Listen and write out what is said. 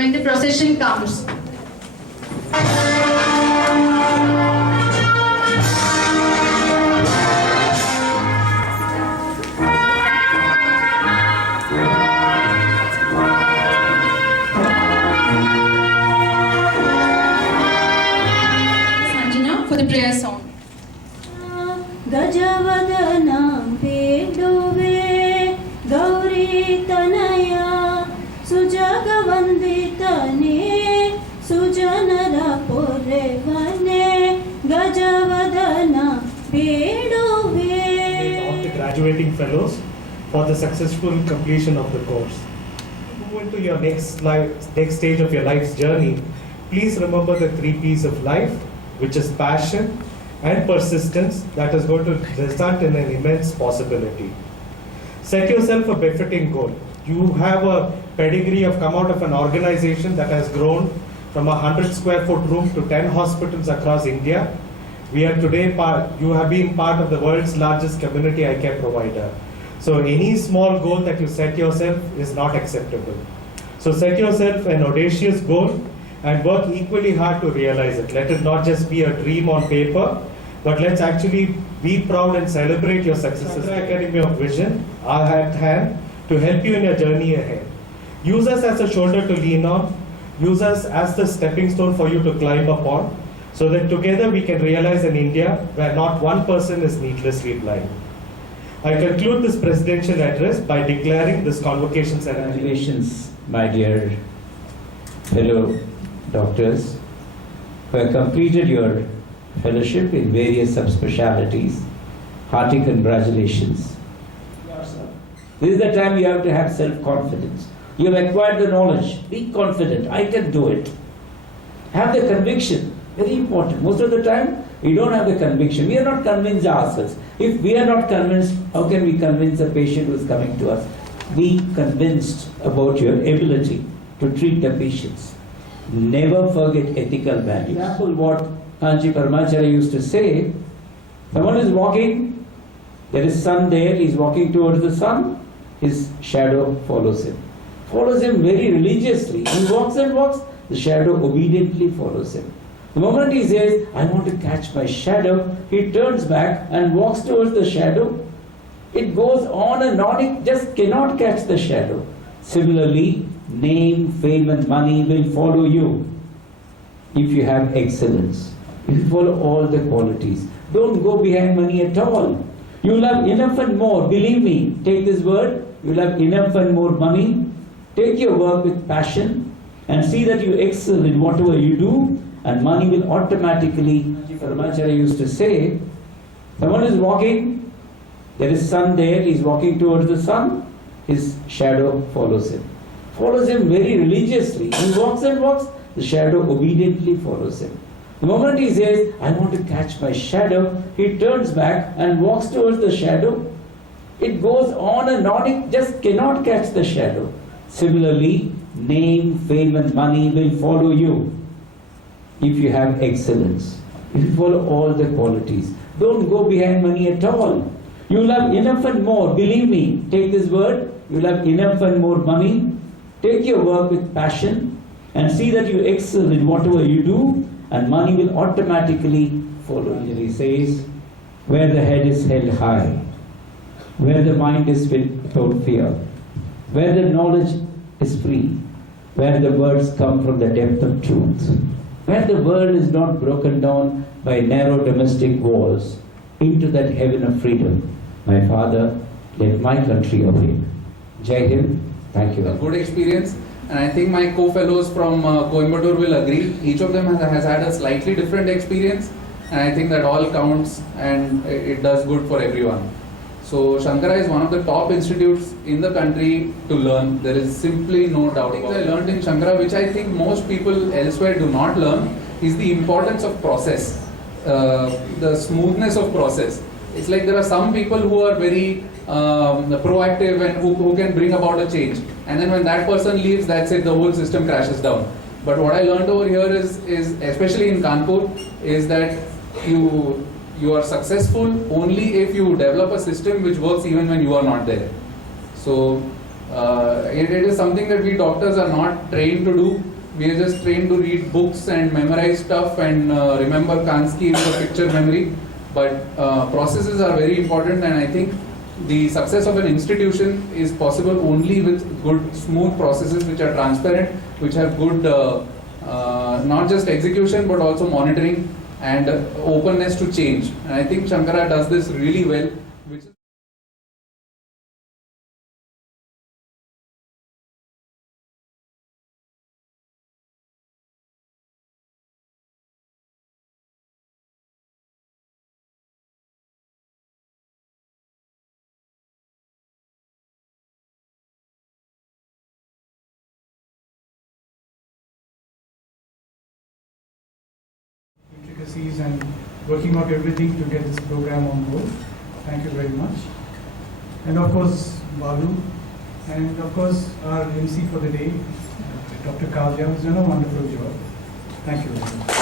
when the procession comes. Sanjana for the prayer song. Gajavadanam Peduve Gauri Tanaya Sujagavanditane Sujanara Porevane Gajavadanam Peduve. Of the graduating fellows for the successful completion of the course. Move into your next stage of your life's journey. Please remember the 3 P's of life, which is passion and persistence, that is going to result in an immense possibility. Set yourself a befitting goal. You have a pedigree of come out of an organization that has grown from a 100 square foot room to 10 hospitals across India. We are today you have been part of the world's largest community eye care provider. So any small goal that you set yourself is not acceptable. So set yourself an audacious goal and work equally hard to realize it. Let it not just be a dream on paper, but let's actually be proud and celebrate your successes. Sankara Academy of Vision are at hand to help you in your journey ahead. Use us as a shoulder to lean on. Use us as the stepping stone for you to climb upon, so that together we can realize an India where not one person is needlessly blind. I conclude this presidential address by declaring this convocation ceremony. Congratulations, my dear fellow doctors, who have completed your fellowship in various subspecialties. Hearty congratulations. This is the time you have to have self-confidence. You have acquired the knowledge. Be confident. I can do it. Have the conviction. Very important. Most of the time, we don't have the conviction. We are not convinced ourselves. If we are not convinced, how can we convince a patient who is coming to us? Be convinced about your ability to treat the patients. Never forget ethical values. Example, what Kanchi Paramacharya used to say, someone is walking, there is sun there, he is walking towards the sun, his shadow follows him. Follows him very religiously. He walks and walks, the shadow obediently follows him. The moment he says, I want to catch my shadow, he turns back and walks towards the shadow. It goes on and on, it just cannot catch the shadow. Similarly, name, fame and money will follow you if you have excellence. If you follow all the qualities. Don't go behind money at all. You will have enough and more. Believe me, take this word. You will have enough and more money. Take your work with passion and see that you excel in whatever you do, and money will automatically. Paramacharya used to say, someone is walking, there is sun there, he is walking towards the sun, his shadow follows him. Follows him very religiously. He walks and walks, the shadow obediently follows him. The moment he says, I want to catch my shadow, he turns back and walks towards the shadow. It goes on and on, it just cannot catch the shadow. Similarly, name, fame and money will follow you if you have excellence. If you follow all the qualities. Don't go behind money at all. You will have enough and more. Believe me, take this word. You will have enough and more money. Take your work with passion and see that you excel in whatever you do, and money will automatically follow. He says, where the head is held high, where the mind is without fear, where the knowledge is free, where the words come from the depth of truth, where the world is not broken down by narrow domestic walls, into that heaven of freedom, my Father, let my country obey. Jai Hind. Thank you. A good experience, and I think my co-fellows from Coimbatore will agree. Each of them has had a slightly different experience, and I think that all counts and it does good for everyone. So Sankara is one of the top institutes in the country to learn. There is simply no doubt about it. I learned in Sankara, which I think most people elsewhere do not learn, is the importance of process, the smoothness of process. It's like there are some people who are very proactive and who can bring about a change, and then when that person leaves, that's it, the whole system crashes down. But what I learned over here is especially in Kanpur, is that you are successful only if you develop a system which works even when you are not there. So it is something that we doctors are not trained to do. We are just trained to read books and memorize stuff and remember Kansky for picture memory. But processes are very important, and I think the success of an institution is possible only with good, smooth processes which are transparent, which have good not just execution but also monitoring and openness to change. And I think Sankara does this really well. Which is intricacies and working out everything to get this program on board. Thank you very much. And of course, Balu, and of course, our MC for the day, Dr. Kavya, who's done a wonderful job. Thank you very much.